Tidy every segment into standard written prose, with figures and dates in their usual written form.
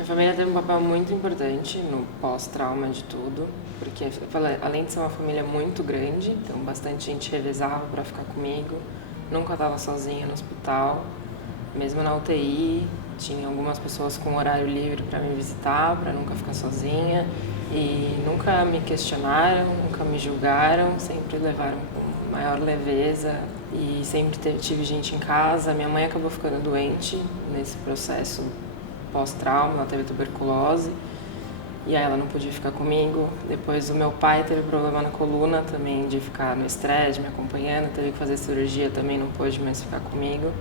Minha família teve um papel muito importante no pós-trauma de tudo, porque além de ser uma família muito grande, então bastante gente revezava para ficar comigo, nunca estava sozinha no hospital, mesmo na UTI, tinha algumas pessoas com horário livre para me visitar, para nunca ficar sozinha, e nunca me questionaram, nunca me julgaram, sempre levaram com maior leveza e sempre tive gente em casa. Minha mãe acabou ficando doente nesse processo pós-trauma, ela teve tuberculose e aí ela não podia ficar comigo. Depois o meu pai teve problema na coluna também, de ficar no estresse, me acompanhando, teve que fazer cirurgia, também não pôde mais ficar comigo.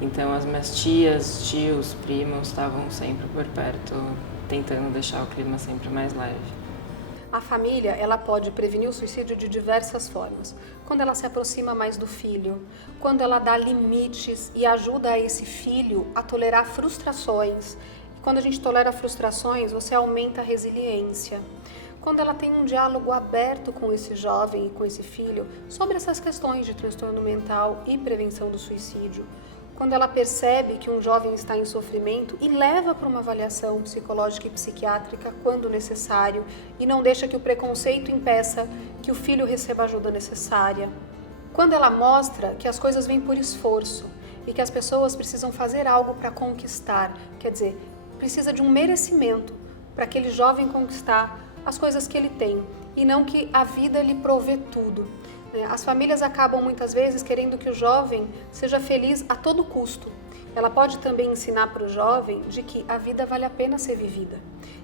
Então as minhas tias, tios, primos estavam sempre por perto, tentando deixar o clima sempre mais leve. A família, ela pode prevenir o suicídio de diversas formas. Quando ela se aproxima mais do filho, quando ela dá limites e ajuda esse filho a tolerar frustrações. E quando a gente tolera frustrações, você aumenta a resiliência. Quando ela tem um diálogo aberto com esse jovem e com esse filho sobre essas questões de transtorno mental e prevenção do suicídio. Quando ela percebe que um jovem está em sofrimento e leva para uma avaliação psicológica e psiquiátrica quando necessário e não deixa que o preconceito impeça que o filho receba a ajuda necessária. Quando ela mostra que as coisas vêm por esforço e que as pessoas precisam fazer algo para conquistar, quer dizer, precisa de um merecimento para aquele jovem conquistar as coisas que ele tem e não que a vida lhe provê tudo. As famílias acabam muitas vezes querendo que o jovem seja feliz a todo custo. Ela pode também ensinar para o jovem de que a vida vale a pena ser vivida,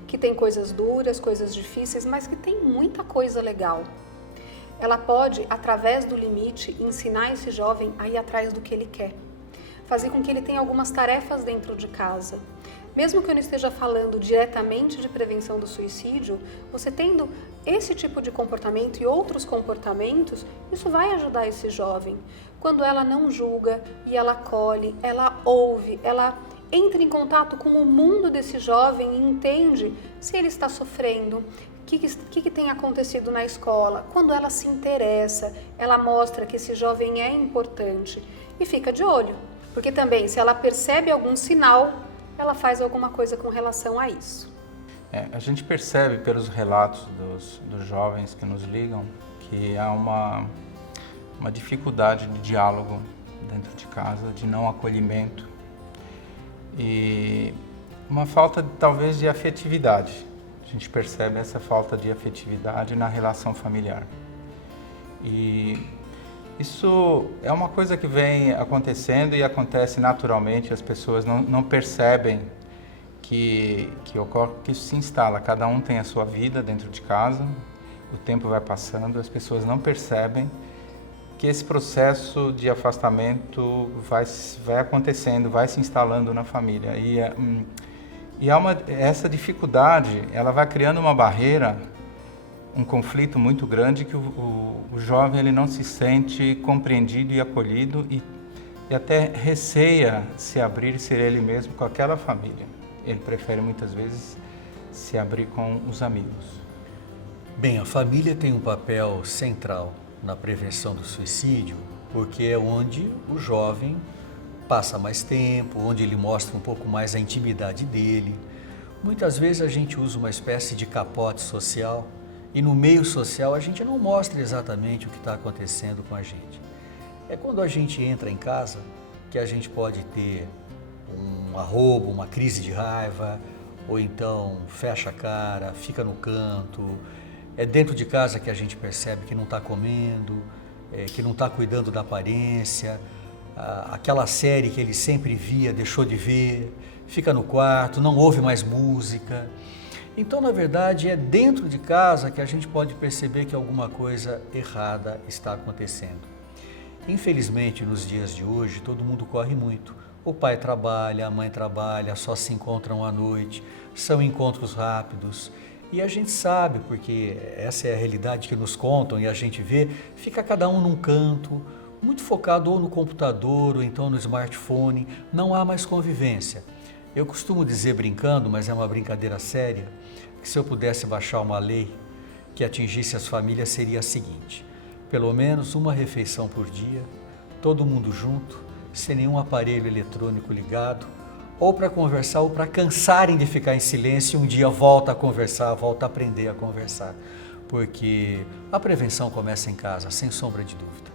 que tem coisas duras, coisas difíceis, mas que tem muita coisa legal. Ela pode, através do limite, ensinar esse jovem a ir atrás do que ele quer, fazer com que ele tenha algumas tarefas dentro de casa. Mesmo que eu não esteja falando diretamente de prevenção do suicídio, você tendo esse tipo de comportamento e outros comportamentos, isso vai ajudar esse jovem. Quando ela não julga e ela acolhe, ela ouve, ela entra em contato com o mundo desse jovem e entende se ele está sofrendo, o que tem acontecido na escola. Quando ela se interessa, ela mostra que esse jovem é importante e fica de olho. Porque também, se ela percebe algum sinal, ela faz alguma coisa com relação a isso. A gente percebe pelos relatos dos jovens que nos ligam que há uma dificuldade de diálogo dentro de casa, de não acolhimento e uma falta talvez de afetividade. A gente percebe essa falta de afetividade na relação familiar. E isso é uma coisa que vem acontecendo e acontece naturalmente, as pessoas não percebem que ocorre, que isso se instala. Cada um tem a sua vida dentro de casa, o tempo vai passando, as pessoas não percebem que esse processo de afastamento vai acontecendo, vai se instalando na família. E essa dificuldade, ela vai criando uma barreira, um conflito muito grande que o jovem ele não se sente compreendido e acolhido e até receia se abrir e ser ele mesmo com aquela família. Ele prefere muitas vezes se abrir com os amigos. Bem, a família tem um papel central na prevenção do suicídio, porque é onde o jovem passa mais tempo, onde ele mostra um pouco mais a intimidade dele. Muitas vezes a gente usa uma espécie de capote social e no meio social a gente não mostra exatamente o que está acontecendo com a gente. É quando a gente entra em casa que a gente pode ter um arrobo, uma crise de raiva, ou então fecha a cara, fica no canto. É dentro de casa que a gente percebe que não está comendo, que não está cuidando da aparência, aquela série que ele sempre via, deixou de ver, fica no quarto, não ouve mais música. Então, na verdade, é dentro de casa que a gente pode perceber que alguma coisa errada está acontecendo. Infelizmente, nos dias de hoje, todo mundo corre muito. O pai trabalha, a mãe trabalha, só se encontram à noite, são encontros rápidos. E a gente sabe, porque essa é a realidade que nos contam e a gente vê, fica cada um num canto, muito focado ou no computador ou então no smartphone, não há mais convivência. Eu costumo dizer brincando, mas é uma brincadeira séria, que se eu pudesse baixar uma lei que atingisse as famílias seria a seguinte: pelo menos uma refeição por dia, todo mundo junto, sem nenhum aparelho eletrônico ligado, ou para conversar, ou para cansarem de ficar em silêncio, e um dia volta a conversar, volta a aprender a conversar. Porque a prevenção começa em casa, sem sombra de dúvida.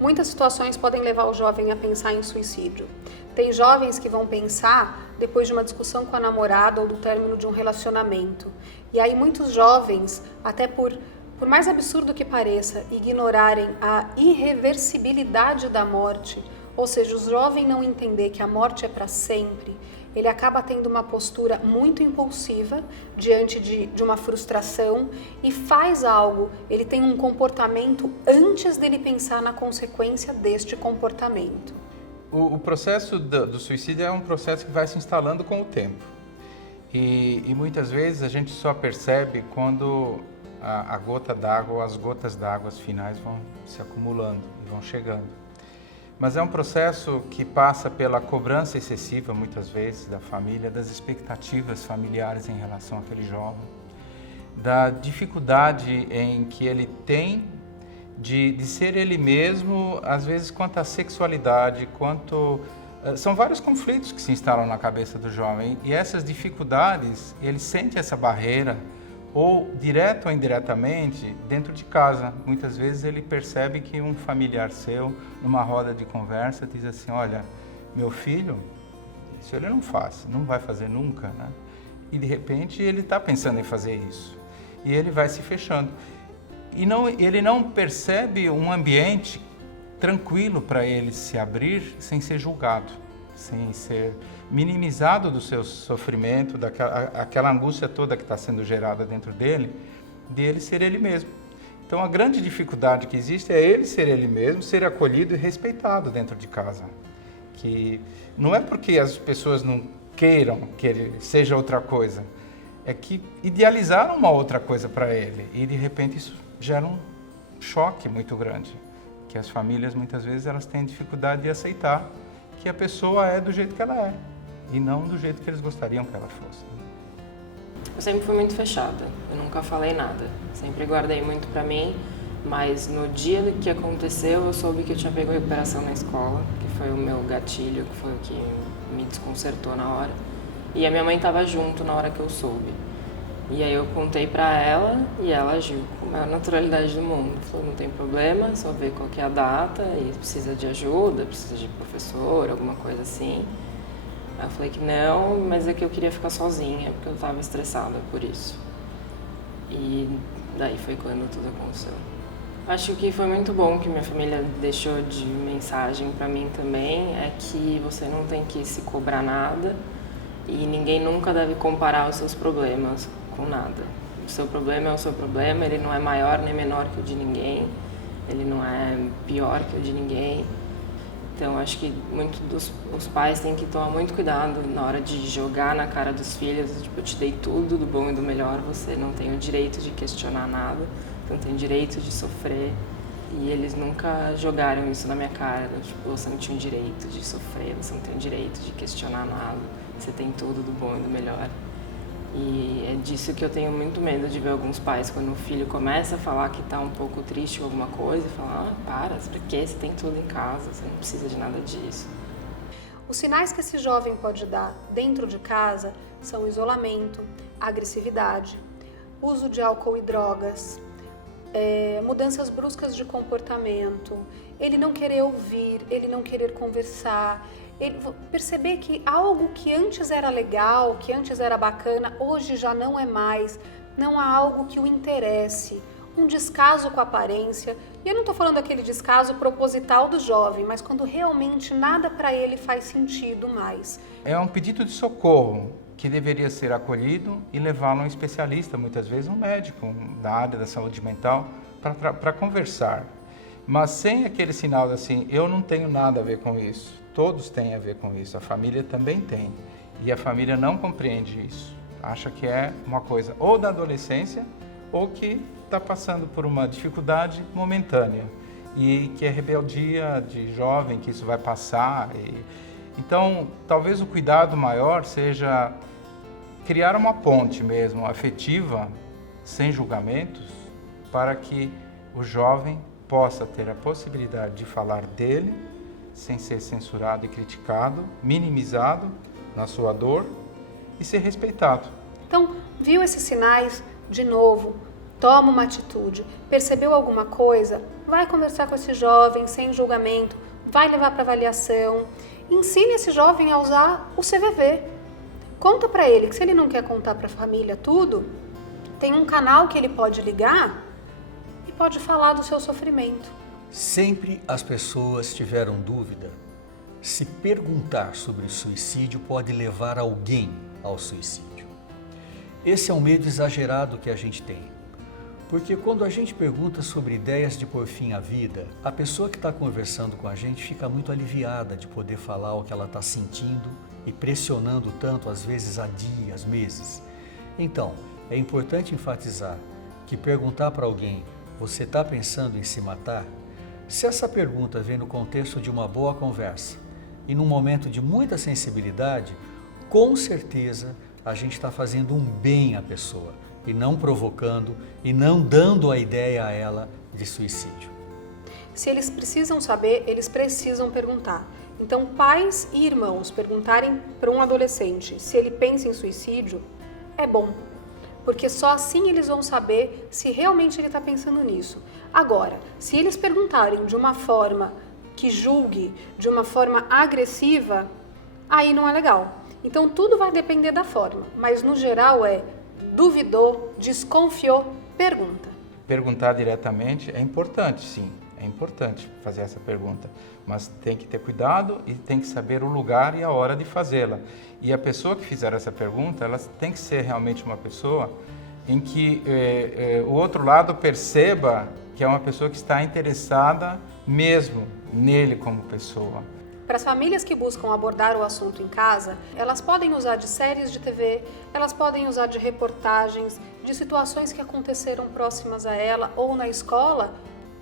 Muitas situações podem levar o jovem a pensar em suicídio. Tem jovens que vão pensar depois de uma discussão com a namorada ou do término de um relacionamento. E aí muitos jovens, até por mais absurdo que pareça, ignorarem a irreversibilidade da morte, ou seja, o jovem não entender que a morte é para sempre, ele acaba tendo uma postura muito impulsiva diante de uma frustração e faz algo, ele tem um comportamento antes dele pensar na consequência deste comportamento. O processo do suicídio é um processo que vai se instalando com o tempo. E muitas vezes a gente só percebe quando a gota d'água ou as gotas d'água finais vão se acumulando e vão chegando. Mas é um processo que passa pela cobrança excessiva, muitas vezes, da família, das expectativas familiares em relação àquele jovem, da dificuldade em que ele tem de ser ele mesmo, às vezes quanto à sexualidade, são vários conflitos que se instalam na cabeça do jovem, e essas dificuldades, ele sente essa barreira, ou direto ou indiretamente, dentro de casa. Muitas vezes ele percebe que um familiar seu, numa roda de conversa, diz assim, olha, meu filho, isso ele não faz, não vai fazer nunca, né? E de repente ele está pensando em fazer isso. E ele vai se fechando. E ele não percebe um ambiente tranquilo para ele se abrir sem ser julgado, sem ser minimizado do seu sofrimento, aquela angústia toda que está sendo gerada dentro dele, de ele ser ele mesmo. Então a grande dificuldade que existe é ele ser ele mesmo, ser acolhido e respeitado dentro de casa. Que não é porque as pessoas não queiram que ele seja outra coisa, é que idealizaram uma outra coisa para ele e de repente isso gera um choque muito grande, que as famílias muitas vezes elas têm dificuldade de aceitar que a pessoa é do jeito que ela é e não do jeito que eles gostariam que ela fosse. Eu sempre fui muito fechada, eu nunca falei nada, sempre guardei muito pra mim, mas no dia que aconteceu eu soube que eu tinha pego recuperação na escola, que foi o meu gatilho, que foi o que me desconcertou na hora, e a minha mãe estava junto na hora que eu soube. E aí eu contei pra ela e ela agiu com a maior naturalidade do mundo. Falou, não tem problema, só ver qual que é a data e precisa de ajuda, precisa de professor, alguma coisa assim. Aí eu falei que não, mas é que eu queria ficar sozinha, porque eu estava estressada por isso. E daí foi quando tudo aconteceu. Acho que foi muito bom que minha família deixou de mensagem pra mim também, é que você não tem que se cobrar nada e ninguém nunca deve comparar os seus problemas com nada. O seu problema é o seu problema, ele não é maior nem menor que o de ninguém, ele não é pior que o de ninguém. Então acho que os pais têm que tomar muito cuidado na hora de jogar na cara dos filhos, tipo, eu te dei tudo do bom e do melhor, você não tem o direito de questionar nada, não tem o direito de sofrer. E eles nunca jogaram isso na minha cara, tipo, você não tinha o direito de sofrer, você não tem o direito de questionar nada, você tem tudo do bom e do melhor. E é disso que eu tenho muito medo de ver alguns pais, quando o filho começa a falar que está um pouco triste com alguma coisa, e fala, para quê? Você tem tudo em casa, você não precisa de nada disso. Os sinais que esse jovem pode dar dentro de casa são isolamento, agressividade, uso de álcool e drogas, mudanças bruscas de comportamento, ele não querer ouvir, ele não querer conversar, ele perceber que algo que antes era legal, que antes era bacana, hoje já não é mais, não há algo que o interesse, um descaso com a aparência. E eu não estou falando daquele descaso proposital do jovem, mas quando realmente nada para ele faz sentido mais. É um pedido de socorro que deveria ser acolhido e levá-lo a um especialista, muitas vezes um médico da área da saúde mental, para conversar. Mas sem aquele sinal de assim, eu não tenho nada a ver com isso. Todos têm a ver com isso, a família também tem. E a família não compreende isso. Acha que é uma coisa ou da adolescência ou que está passando por uma dificuldade momentânea. E que é rebeldia de jovem, que isso vai passar. Então, talvez o cuidado maior seja criar uma ponte mesmo, afetiva, sem julgamentos, para que o jovem possa ter a possibilidade de falar dele sem ser censurado e criticado, minimizado na sua dor e ser respeitado. Então, viu esses sinais? De novo, toma uma atitude. Percebeu alguma coisa? Vai conversar com esse jovem sem julgamento, vai levar para avaliação. Ensine esse jovem a usar o CVV. Conta para ele que se ele não quer contar para a família tudo, tem um canal que ele pode ligar e pode falar do seu sofrimento. Sempre as pessoas tiveram dúvida se perguntar sobre o suicídio pode levar alguém ao suicídio. Esse é um medo exagerado que a gente tem. Porque quando a gente pergunta sobre ideias de pôr fim à vida, a pessoa que está conversando com a gente fica muito aliviada de poder falar o que ela está sentindo e pressionando tanto, às vezes há dias, meses. Então, é importante enfatizar que perguntar para alguém, você está pensando em se matar? Se essa pergunta vem no contexto de uma boa conversa e num momento de muita sensibilidade, com certeza a gente está fazendo um bem à pessoa e não provocando e não dando a ideia a ela de suicídio. Se eles precisam saber, eles precisam perguntar. Então, pais e irmãos perguntarem para um adolescente se ele pensa em suicídio é bom, porque só assim eles vão saber se realmente ele está pensando nisso. Agora, se eles perguntarem de uma forma que julgue, de uma forma agressiva, aí não é legal. Então, tudo vai depender da forma, mas no geral duvidou, desconfiou, pergunta. Perguntar diretamente é importante, sim, é importante fazer essa pergunta, mas tem que ter cuidado e tem que saber o lugar e a hora de fazê-la. E a pessoa que fizer essa pergunta, ela tem que ser realmente uma pessoa em que o outro lado perceba que é uma pessoa que está interessada mesmo nele como pessoa. Para as famílias que buscam abordar o assunto em casa, elas podem usar de séries de TV, elas podem usar de reportagens, de situações que aconteceram próximas a ela ou na escola,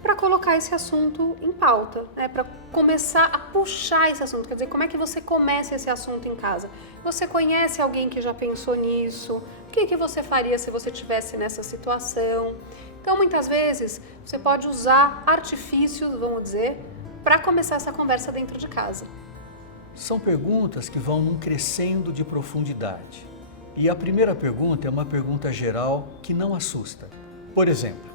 para colocar esse assunto em pauta, para começar a puxar esse assunto. Quer dizer, como é que você começa esse assunto em casa? Você conhece alguém que já pensou nisso? O que você faria se você estivesse nessa situação? Então, muitas vezes, você pode usar artifícios, vamos dizer, para começar essa conversa dentro de casa. São perguntas que vão num crescendo de profundidade. E a primeira pergunta é uma pergunta geral que não assusta. Por exemplo,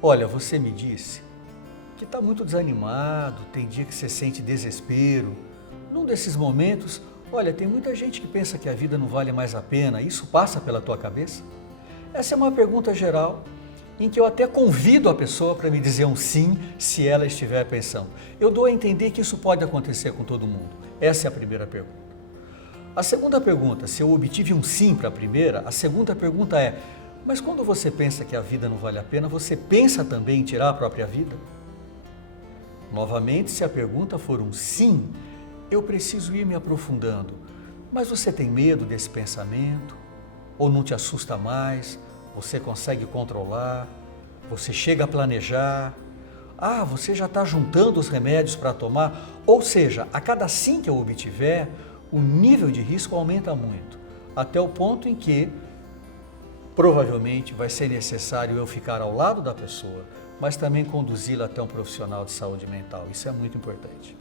olha, você me disse que está muito desanimado, tem dia que você sente desespero. Num desses momentos, olha, tem muita gente que pensa que a vida não vale mais a pena. Isso passa pela tua cabeça? Essa é uma pergunta geral em que eu até convido a pessoa para me dizer um sim, se ela estiver pensando. Eu dou a entender que isso pode acontecer com todo mundo. Essa é a primeira pergunta. A segunda pergunta, se eu obtive um sim para a primeira, a segunda pergunta é, mas quando você pensa que a vida não vale a pena, você pensa também em tirar a própria vida? Novamente, se a pergunta for um sim, eu preciso ir me aprofundando. Mas você tem medo desse pensamento? Ou não te assusta mais? Você consegue controlar? Você chega a planejar? Você já está juntando os remédios para tomar? Ou seja, a cada sim que eu obtiver, o nível de risco aumenta muito, até o ponto em que provavelmente vai ser necessário eu ficar ao lado da pessoa, mas também conduzi-la até um profissional de saúde mental. Isso é muito importante.